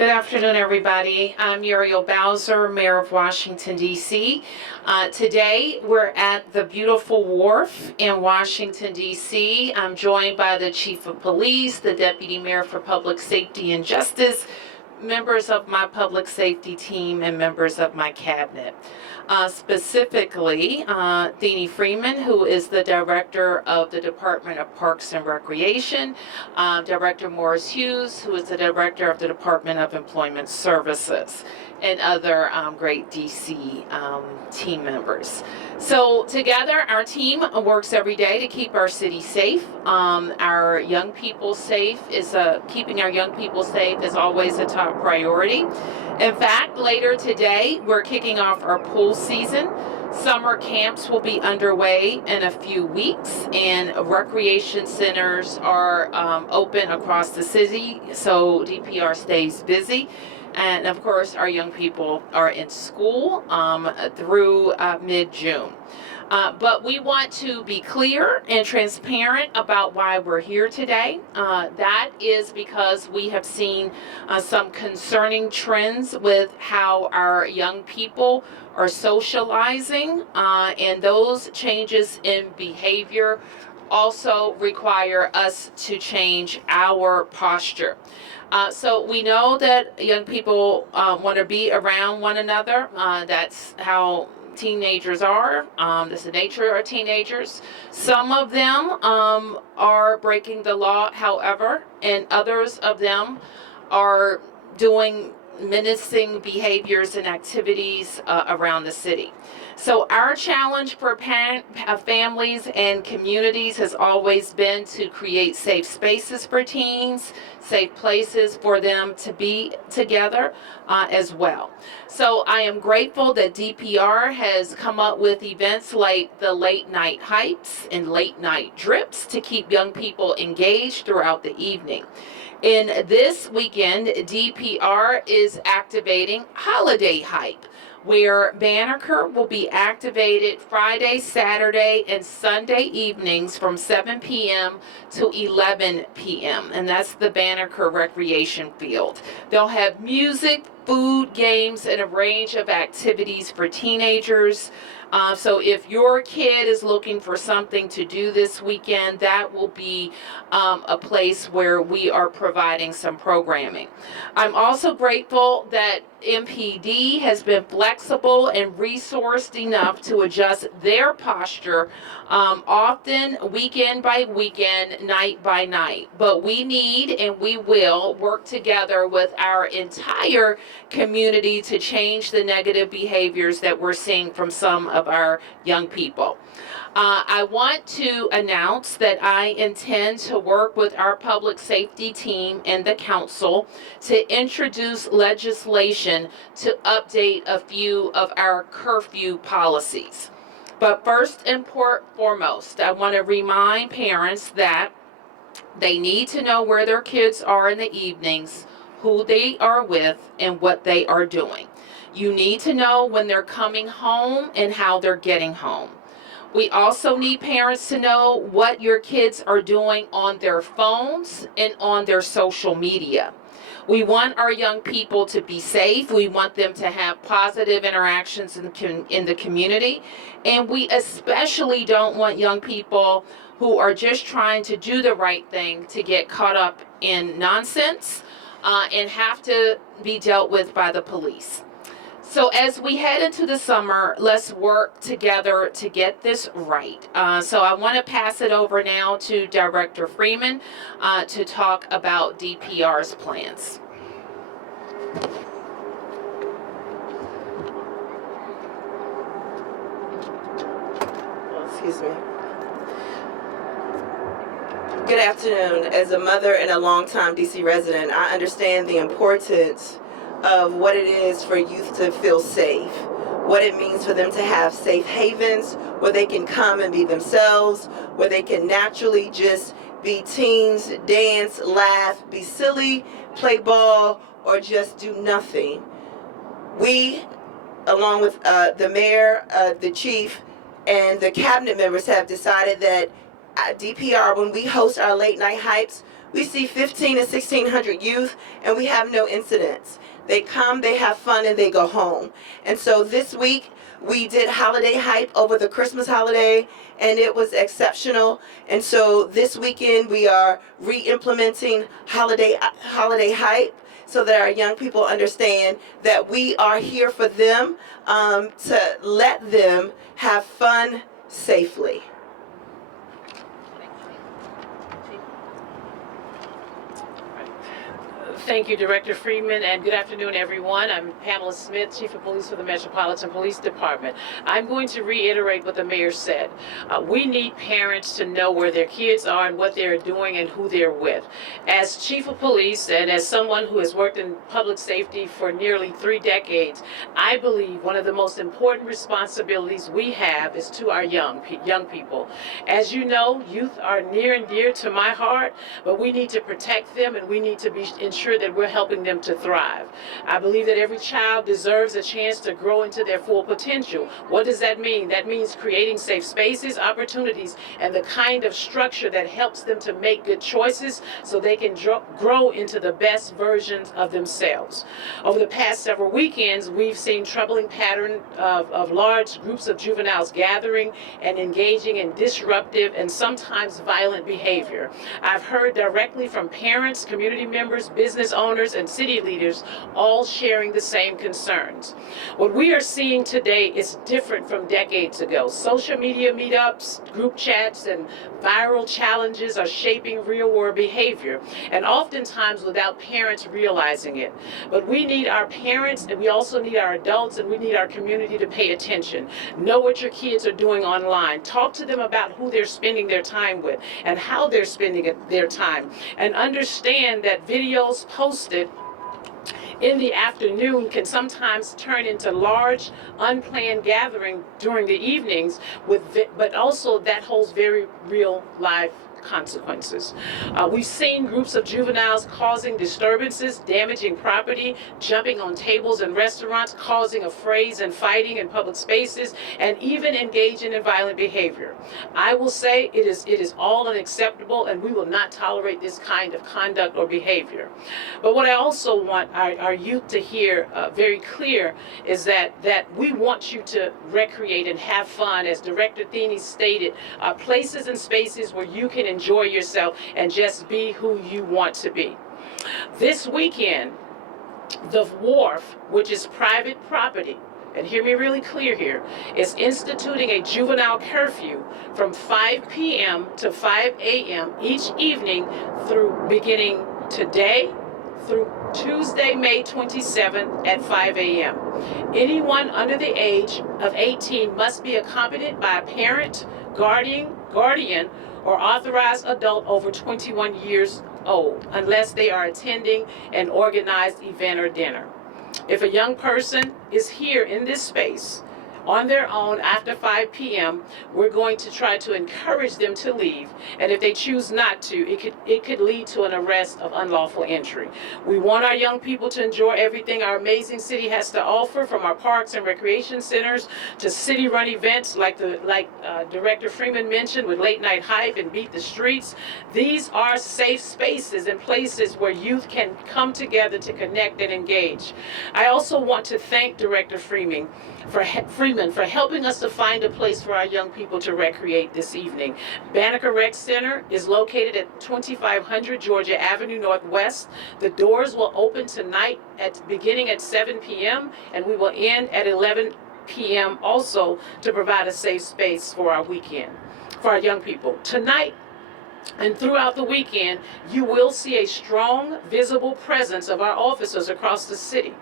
Good afternoon, everybody. I'm Muriel Bowser, Mayor of Washington, D.C. Today, we're at the beautiful Wharf in Washington, D.C. I'm joined by the Chief of Police, the Deputy Mayor for Public Safety and Justice, members of my public safety team, and members of my cabinet. Specifically, Deanie Freeman, who is the Director of the Department of Parks and Recreation, Director Morris Hughes, who is the Director of the Department of Employment Services, and other great DC team members. So together, our team works every day to keep our city safe. Our young people safe is keeping our young people safe is always a top priority. In fact, later today, we're kicking off our pool season. Summer camps will be underway in a few weeks, and recreation centers are open across the city, so DPR stays busy. And of course, our young people are in school through mid-June. But we want to be clear and transparent about why we're here today. That is because we have seen some concerning trends with how our young people are socializing, and those changes in behavior also require us to change our posture. So we know that young people want to be around one another. That's how teenagers are. That's the nature of teenagers. Some of them are breaking the law, however, and others of them are doing menacing behaviors and activities around the city. So our challenge for families and communities has always been to create safe spaces for teens, safe places for them to be together as well. So I am grateful that DPR has come up with events like the late night hypes and late night drips to keep young people engaged throughout the evening. In this weekend, DPR is activating Holiday Hype, where Banneker will be activated Friday, Saturday, and Sunday evenings from 7 p.m. to 11 p.m., and that's the Banneker Recreation Field. They'll have music, food, games, and a range of activities for teenagers. So if your kid is looking for something to do this weekend, that will be a place where we are providing some programming. I'm also grateful that MPD has been flexible and resourced enough to adjust their posture, often weekend by weekend, night by night. But we need and we will work together with our entire community to change the negative behaviors that we're seeing from some of our young people. I want to announce that I intend to work with our public safety team and the council to introduce legislation to update a few of our curfew policies. But first and foremost, I want to remind parents that they need to know where their kids are in the evenings, who they are with, and what they are doing. You need to know when they're coming home and how they're getting home. We also need parents to know what your kids are doing on their phones and on their social media. We want our young people to be safe. We want them to have positive interactions in the community. And we especially don't want young people who are just trying to do the right thing to get caught up in nonsense and have to be dealt with by the police. So as we head into the summer, let's work together to get this right. So I want to pass it over now to Director Freeman to talk about DPR's plans. Excuse me. Good afternoon. As a mother and a longtime DC resident, I understand the importance of what it is for youth to feel safe, what it means for them to have safe havens where they can come and be themselves, where they can naturally just be teens, dance, laugh, be silly, play ball, or just do nothing. We, along with the mayor, the chief, and the cabinet members have decided that at DPR, when we host our late night hypes, We see 15 and 1,600 youth, and we have no incidents. They come, they have fun, and they go home. And so this week, we did holiday hype over the Christmas holiday, and it was exceptional. And so this weekend, we are re-implementing holiday hype so that our young people understand that we are here for them, to let them have fun safely. Thank you, Director Freeman, and good afternoon, everyone. I'm Pamela Smith, Chief of Police for the Metropolitan Police Department. I'm going to reiterate what the mayor said. We need parents to know where their kids are and what they're doing and who they're with. As Chief of Police and as someone who has worked in public safety for nearly 3 decades, I believe one of the most important responsibilities we have is to our young people. As you know, youth are near and dear to my heart, but we need to protect them and we need to ensure that we're helping them to thrive. I believe that every child deserves a chance to grow into their full potential. What does that mean? That means creating safe spaces, opportunities, and the kind of structure that helps them to make good choices so they can grow into the best versions of themselves. Over the past several weekends, we've seen troubling pattern of large groups of juveniles gathering and engaging in disruptive and sometimes violent behavior. I've heard directly from parents, community members, business owners, and city leaders, all sharing the same concerns. What we are seeing today is different from decades ago. Social media meetups, group chats, and viral challenges are shaping real-world behavior, and oftentimes without parents realizing it. But we need our parents, and we also need our adults, and we need our community to pay attention. Know what your kids are doing online. Talk to them about who they're spending their time with and how they're spending their time, and understand that videos posted in the afternoon can sometimes turn into large, unplanned gathering during the evenings, but also that holds very real life consequences. We've seen groups of juveniles causing disturbances, damaging property, jumping on tables in restaurants, causing affrays and fighting in public spaces, and even engaging in violent behavior. I will say it is all unacceptable, and we will not tolerate this kind of conduct or behavior. But what I also want our youth to hear very clear is that we want you to recreate and have fun, as Director Thiene stated, places and spaces where you can enjoy yourself and just be who you want to be. This weekend, the Wharf, which is private property, and hear me really clear here, is instituting a juvenile curfew from 5 p.m. to 5 a.m. each evening through beginning today through Tuesday, May 27th at 5 a.m. Anyone under the age of 18 must be accompanied by a parent, guardian, or authorized adult over 21 years old, unless they are attending an organized event or dinner. If a young person is here in this space on their own after 5 p.m., we're going to try to encourage them to leave. And if they choose not to, it could lead to an arrest of unlawful entry. We want our young people to enjoy everything our amazing city has to offer, from our parks and recreation centers to city-run events like Director Freeman mentioned with Late Night Hype and Beat the Streets. These are safe spaces and places where youth can come together to connect and engage. I also want to thank Director Freeman for helping us to find a place for our young people to recreate this evening. Banneker Rec Center is located at 2500 Georgia Avenue Northwest. The doors will open tonight beginning at 7 p.m. and we will end at 11 p.m. also to provide a safe space for our weekend, for our young people. Tonight and throughout the weekend, you will see a strong, visible presence of our officers across the city.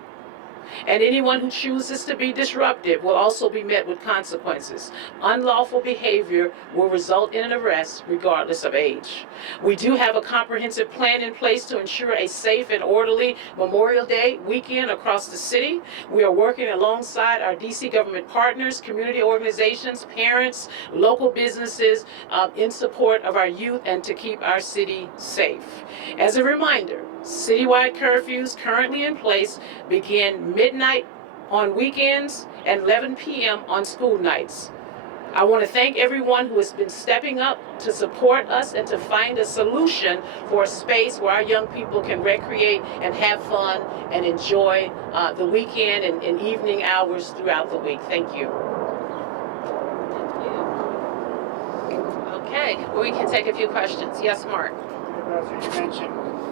And anyone who chooses to be disruptive will also be met with consequences. Unlawful behavior will result in an arrest regardless of age. We do have a comprehensive plan in place to ensure a safe and orderly Memorial Day weekend across the city. We are working alongside our DC government partners, community organizations, parents, local businesses in support of our youth and to keep our city safe. As a reminder, citywide curfews currently in place begin midnight on weekends and 11 p.m. on school nights. I want to thank everyone who has been stepping up to support us and to find a solution for a space where our young people can recreate and have fun and enjoy the weekend and evening hours throughout the week. Thank you. Okay, we can take a few questions. Yes, Mark.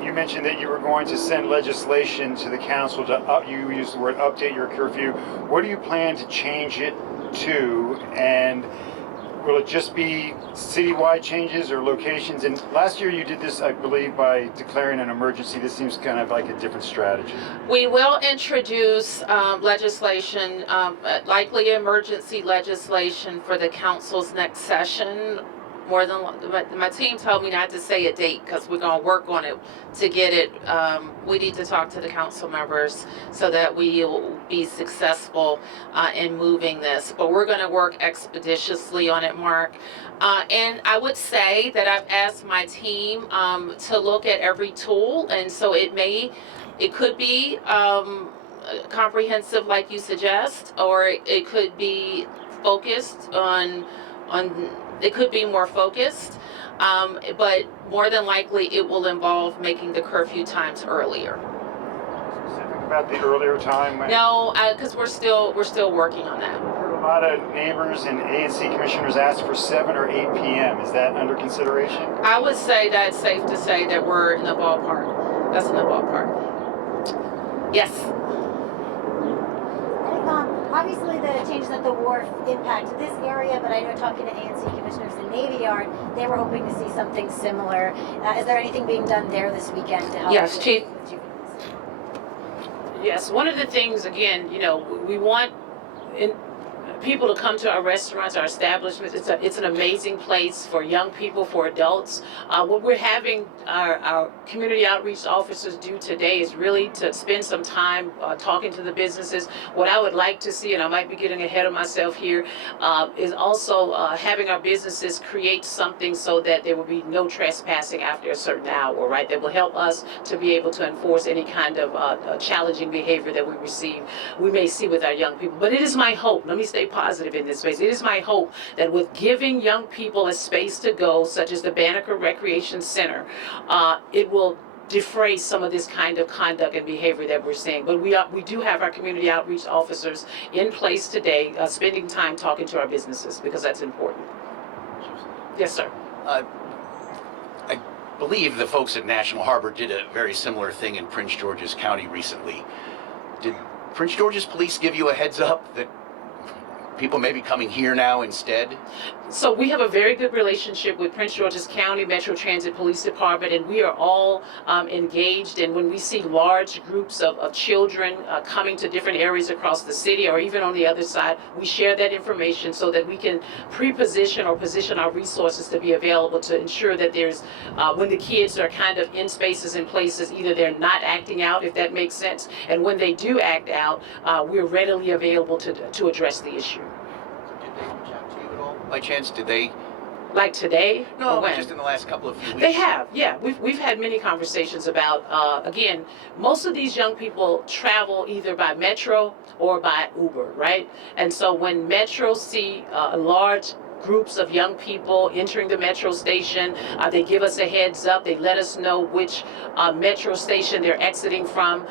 You mentioned that you were going to send legislation to the council to you used the word update your curfew. What do you plan to change it to, and will it just be citywide changes or locations? And last year you did this, I believe, by declaring an emergency. This seems kind of like a different strategy. We will introduce legislation, likely emergency legislation for the council's next session. My team told me not to say a date because we're going to work on it to get it. We need to talk to the council members so that we will be successful in moving this. But we're going to work expeditiously on it, Mark. And I would say that I've asked my team to look at every tool, and so it could be comprehensive like you suggest, or it could be focused on it could be more focused, but more than likely it will involve making the curfew times earlier. Specific about the earlier time? No, because we're still working on that. A lot of neighbors and ANC commissioners asked for 7 or 8 p.m. Is that under consideration? I would say that it's safe to say that we're in the ballpark. That's in the ballpark. Yes. Obviously, the changes at the Wharf impacted this area, but I know talking to ANC commissioners in Navy Yard, they were hoping to see something similar. Is there anything being done there this weekend to help? Yes, Chief. Yes, one of the things, again, we want people to come to our restaurants, our establishments. It's an amazing place for young people, for adults. What we're having our community outreach officers do today is really to spend some time talking to the businesses. What I would like to see, and I might be getting ahead of myself here, is also having our businesses create something so that there will be no trespassing after a certain hour, right? That will help us to be able to enforce any kind of challenging behavior that we may see with our young people. But it is my hope, let me stay positive in this space. It is my hope that with giving young people a space to go, such as the Banneker Recreation Center, it will defray some of this kind of conduct and behavior that we're seeing. But we do have our community outreach officers in place today, spending time talking to our businesses, because that's important. Yes, sir. I believe the folks at National Harbor did a very similar thing in Prince George's County recently. Did Prince George's police give you a heads up that people may be coming here now instead? So we have a very good relationship with Prince George's County Metro Transit Police Department, and we are all engaged. And when we see large groups of children coming to different areas across the city, or even on the other side, we share that information so that we can pre-position or position our resources to be available to ensure that there's, when the kids are kind of in spaces and places, either they're not acting out, if that makes sense, and when they do act out, we're readily available to address the issue. Did they reach out to you at all? By chance, did they? Like today? No, or when? just in the last couple of few weeks. They have, yeah. We've had many conversations about, again, most of these young people travel either by Metro or by Uber, right? And so when Metro see large groups of young people entering the Metro station, they give us a heads up. They let us know which Metro station they're exiting from.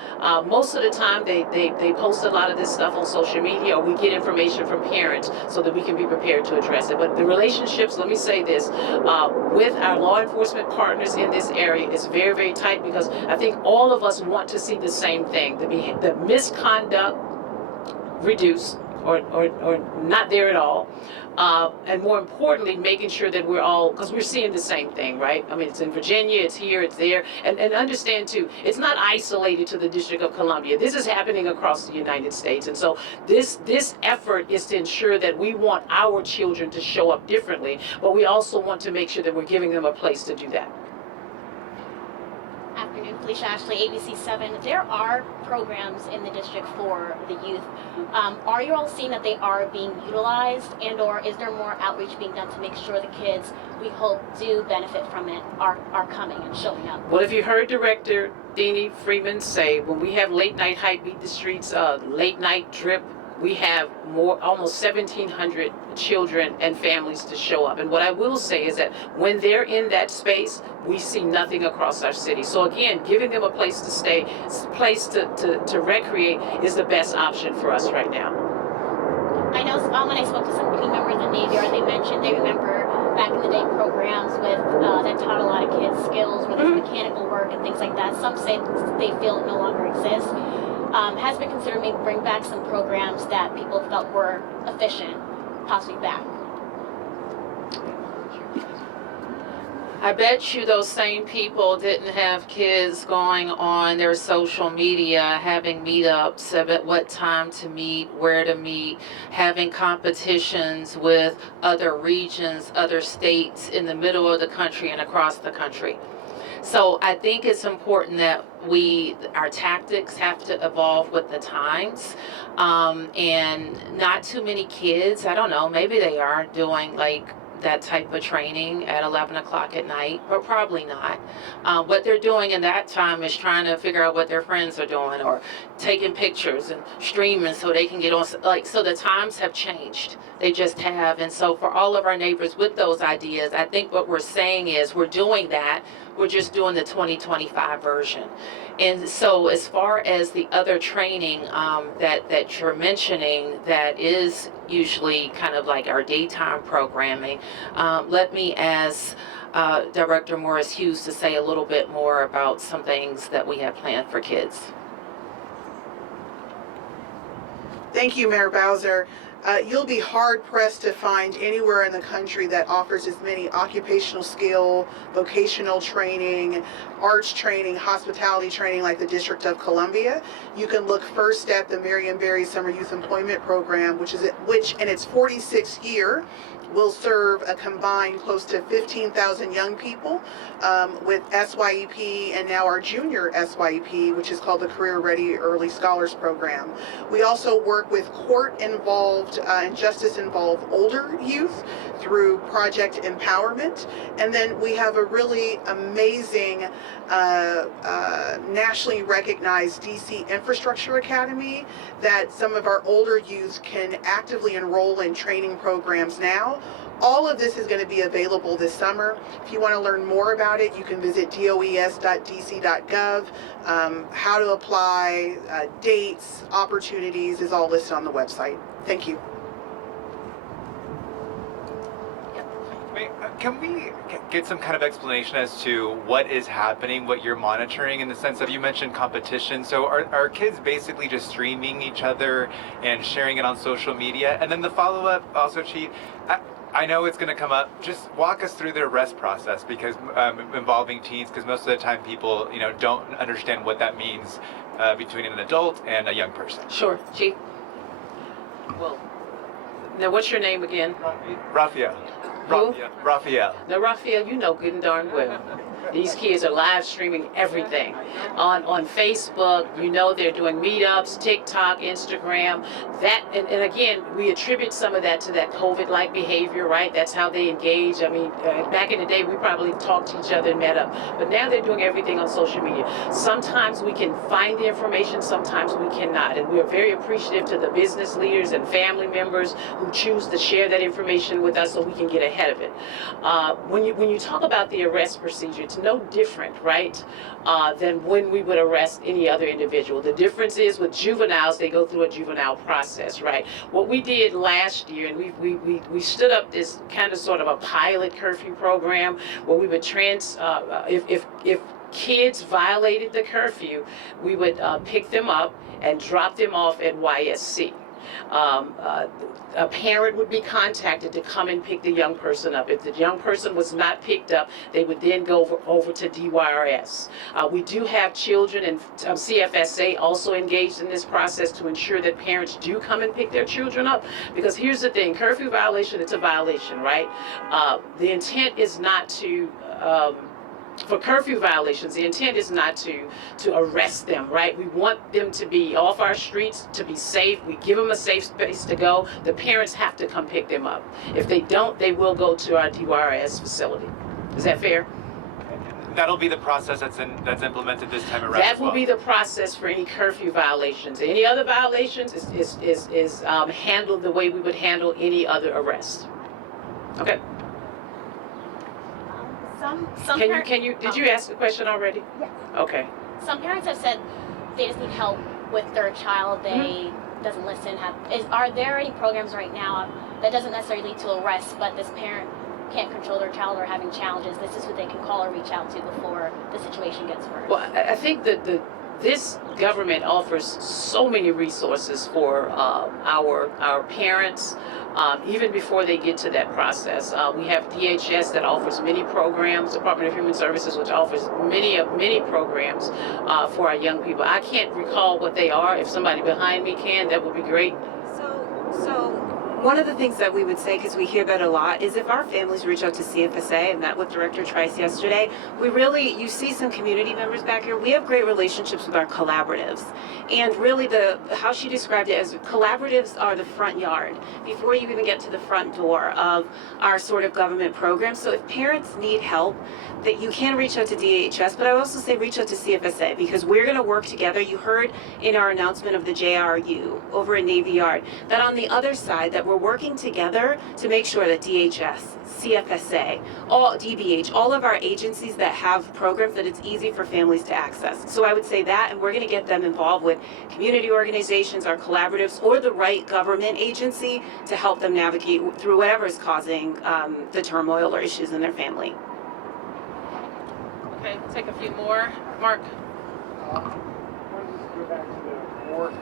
Most of the time, they post a lot of this stuff on social media, or we get information from parents so that we can be prepared to address it. But the relationships, let me say this, with our law enforcement partners in this area is very, very tight, because I think all of us want to see the same thing, the misconduct reduced or not there at all. And more importantly, making sure that we're all, because we're seeing the same thing, right? I mean, it's in Virginia, it's here, it's there. And understand, too, it's not isolated to the District of Columbia. This is happening across the United States. And so this effort is to ensure that we want our children to show up differently, but we also want to make sure that we're giving them a place to do that. Afternoon, Felicia Ashley, ABC 7. There are programs in the district for the youth. Are you all seeing that they are being utilized, and or is there more outreach being done to make sure the kids we hope do benefit from it are coming and showing up? Well, if you heard Director Freeman say, when we have late night hype beat the streets, late night drip, we have almost 1,700 children and families to show up. And what I will say is that when they're in that space, we see nothing across our city. So again, giving them a place to stay, a place to recreate is the best option for us right now. I know when I spoke to some key members in Navy Yard, they mentioned they remember back in the day programs with that taught a lot of kids skills, whether it's mechanical work and things like that. Some say they feel it no longer exists. Has been considered maybe bring back some programs that people felt were efficient, possibly back. I bet you those same people didn't have kids going on their social media, having meetups about what time to meet, where to meet, having competitions with other regions, other states in the middle of the country and across the country. So I think it's important that our tactics have to evolve with the times, and not too many kids, I don't know, maybe they are doing like that type of training at 11 o'clock at night, but probably not. What they're doing in that time is trying to figure out what their friends are doing, or taking pictures and streaming so they can get on. So the times have changed. They just have. And so for all of our neighbors with those ideas, I think what we're saying is we're doing that. We're just doing the 2025 version. And so as far as the other training that you're mentioning, that is usually kind of like our daytime programming, let me ask Director Morris Hughes to say a little bit more about some things that we have planned for kids. Thank you, Mayor Bowser. You'll be hard-pressed to find anywhere in the country that offers as many occupational skill, vocational training, arts training, hospitality training like the District of Columbia. You can look first at the Marion Barry Summer Youth Employment Program, which in its 46th year will serve a combined close to 15,000 young people with SYEP and now our junior SYEP, which is called the Career Ready Early Scholars Program. We also work with court-involved and justice-involved older youth through Project Empowerment. And then we have a really amazing nationally recognized DC Infrastructure Academy that some of our older youth can actively enroll in training programs now. All of this is going to be available this summer. If you want to learn more about it, you can visit does.dc.gov. How to apply, dates, opportunities is all listed on the website. Thank you. Can we get some kind of explanation as to what is happening, what you're monitoring, in the sense of, you mentioned competition. So are kids basically just streaming each other and sharing it on social media? And then the follow-up also, Chief, I know it's going to come up. Just walk us through the arrest process, because involving teens, because most of the time people, don't understand what that means between an adult and a young person. Sure, Chief. Well, now what's your name again? Raphael. Who? Raphael. Now, Raphael, you know good and darn well, these kids are live streaming everything on Facebook. They're doing meetups, TikTok, Instagram. And again, we attribute some of that to that COVID-like behavior, right? That's how they engage. I mean, back in the day, we probably talked to each other and met up, but now they're doing everything on social media. Sometimes we can find the information, sometimes we cannot, and we are very appreciative to the business leaders and family members who choose to share that information with us so we can get ahead of it. When you talk about the arrest procedure, it's no different, right, than when we would arrest any other individual. The difference is with juveniles, they go through a juvenile process, right? What we did last year, and we stood up this kind of sort of a pilot curfew program where we would if kids violated the curfew, we would pick them up and drop them off at YSC. A parent would be contacted to come and pick the young person up. If the young person was not picked up, they would then go over to DYRS. We do have children and CFSA also engaged in this process to ensure that parents do come and pick their children up. Because here's the thing, curfew violation, it's a violation, right? The intent is not to for curfew violations, the intent is not to arrest them, right? We want them to be off our streets, to be safe. We give them a safe space to go. The parents have to come pick them up. If they don't, they will go to our DYRS facility. Is that fair? that'll be the process that's implemented this time around. That as will well. be the process for any curfew violations. Any other violations is handled the way we would handle any other arrest. Okay. Some Did you ask the question already? Yes. Okay. Some parents have said they just need help with their child. They doesn't listen. Are there any programs right now that doesn't necessarily lead to arrest, but this parent can't control their child or having challenges? This is who they can call or reach out to before the situation gets worse. Well, I think that this government offers so many resources for our parents, even before they get to that process. We have DHS that offers many programs, Department of Human Services, which offers many programs for our young people. I can't recall what they are. If somebody behind me can, that would be great. So one of the things that we would say, because we hear that a lot, is if our families reach out to CFSA, and met with Director Trice yesterday, you see some community members back here. We have great relationships with our collaboratives. And really how she described it as collaboratives are the front yard before you even get to the front door of our sort of government program. So if parents need help, that you can reach out to DHS, but I would also say reach out to CFSA, because we're going to work together. You heard in our announcement of the JRU over in Navy Yard that on the other side that we're working together to make sure that DHS, CFSA, DBH, all of our agencies that have programs, that it's easy for families to access. So I would say that, and we're going to get them involved with community organizations, our collaboratives, or the right government agency to help them navigate through whatever is causing the turmoil or issues in their family. Okay, take a few more. Mark. I wanted to go back to the Wharf.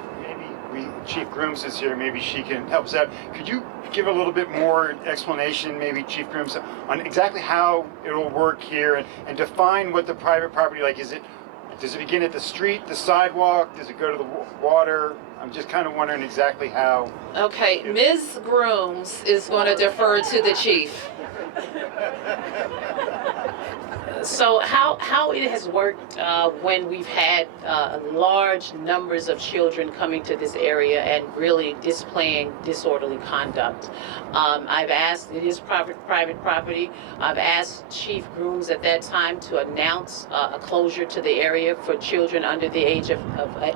Maybe Chief Grooms is here. Maybe she can help us out. Could you give a little bit more explanation, maybe Chief Grooms, on exactly how it'll work here and define what the private property does it begin at the street, the sidewalk? Does it go to the water? I'm just kind of wondering exactly how. Okay, Ms. Grooms is going to defer to the chief. So how it has worked when we've had large numbers of children coming to this area and really displaying disorderly conduct. I've asked, it is private property, I've asked Chief Grooms at that time to announce a closure to the area for children under the age of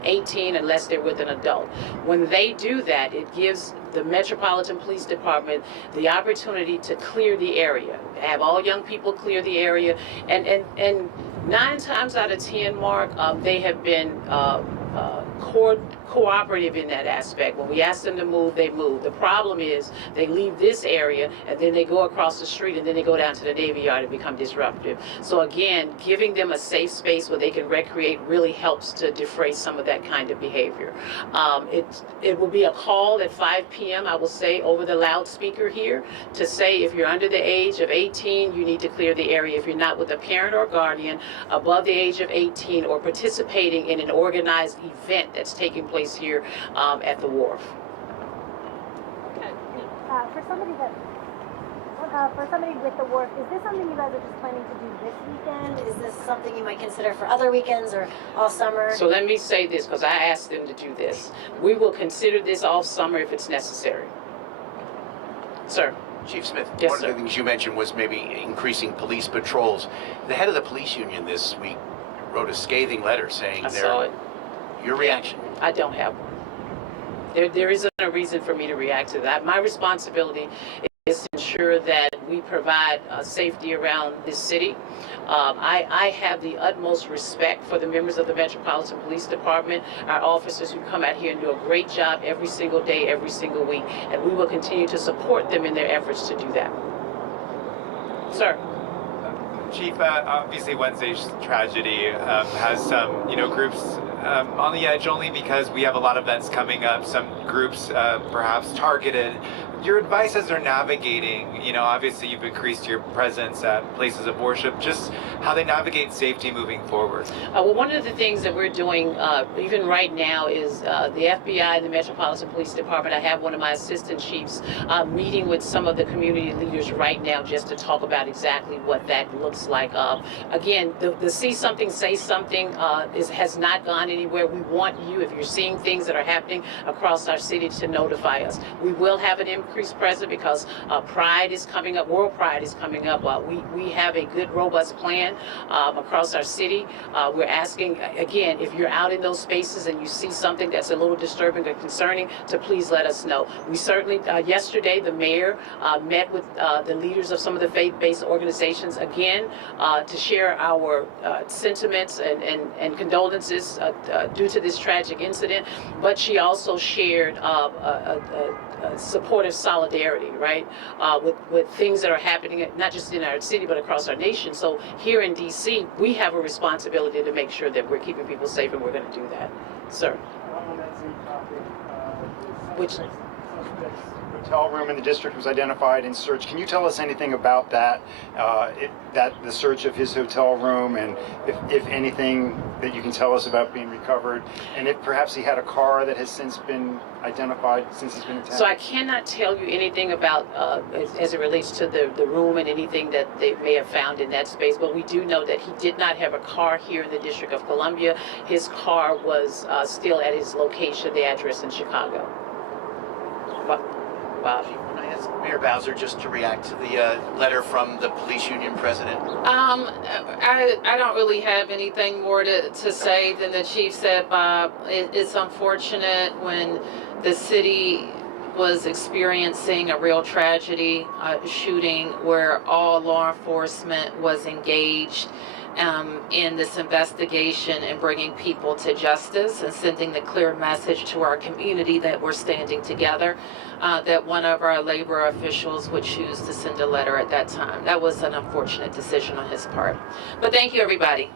18 unless they're with an adult. When they do that, it gives the Metropolitan Police Department the opportunity to clear the area, have all young people clear the area, and 9 times out of 10, Mark, they have been cooperative in that aspect. When we ask them to move, they move. The problem is they leave this area and then they go across the street and then they go down to the Navy Yard and become disruptive. So again, giving them a safe space where they can recreate really helps to defray some of that kind of behavior. It will be a call at 5 p.m., I will say, over the loudspeaker here to say if you're under the age of 18, you need to clear the area. If you're not with a parent or guardian above the age of 18 or participating in an organized event that's taking place here at the Wharf. For somebody with the Wharf, is this something you guys are just planning to do this weekend? Is this something you might consider for other weekends or all summer? So let me say this, because I asked them to do this. We will consider this all summer if it's necessary. Sir. Chief Smith, Yes, one sir. of the things you mentioned was maybe increasing police patrols. The head of the police union this week wrote a scathing letter saying I saw it. Your reaction? I don't have one. There isn't a reason for me to react to that. My responsibility is to ensure that we provide safety around this city. I have the utmost respect for the members of the Metropolitan Police Department, our officers who come out here and do a great job every single day, every single week, and we will continue to support them in their efforts to do that. Sir. Chief, obviously Wednesday's tragedy has some, groups on the edge only because we have a lot of events coming up, some groups perhaps targeted. Your advice as they're navigating, obviously you've increased your presence at places of worship, just how they navigate safety moving forward. Well, one of the things that we're doing even right now is the FBI and the Metropolitan Police Department. I have one of my assistant chiefs meeting with some of the community leaders right now just to talk about exactly what that looks like. Again, the see something, say something has not gone gone anywhere. We want you, if you're seeing things that are happening across our city, to notify us. We will have an increased presence because Pride is coming up, World Pride is coming up. We have a good, robust plan across our city. We're asking, again, if you're out in those spaces and you see something that's a little disturbing or concerning, to please let us know. We certainly, yesterday, the mayor met with the leaders of some of the faith-based organizations, again, to share our sentiments and condolences due to this tragic incident. But she also shared supportive solidarity, right, with things that are happening, not just in our city, but across our nation. So here in D.C., we have a responsibility to make sure that we're keeping people safe, and we're going to do that. Sir. On that same topic, Which- suspect's hotel room in the district was identified and searched. Can you tell us anything about that? That the search of his hotel room, and if anything that you can tell us about being recovered, and if perhaps he had a car that has since been identified since he's been attacked? So I cannot tell you anything about as it relates to the room and anything that they may have found in that space, but we do know that he did not have a car here in the District of Columbia. His car was still at his location, the address in Chicago. Wow. Can I ask Mayor Bowser just to react to the letter from the police union president? I don't really have anything more to say than the chief said, Bob. It's unfortunate when the city was experiencing a real tragedy, shooting where all law enforcement was engaged in this investigation and bringing people to justice and sending the clear message to our community that we're standing together, that one of our labor officials would choose to send a letter at that time. That was an unfortunate decision on his part. But thank you, everybody.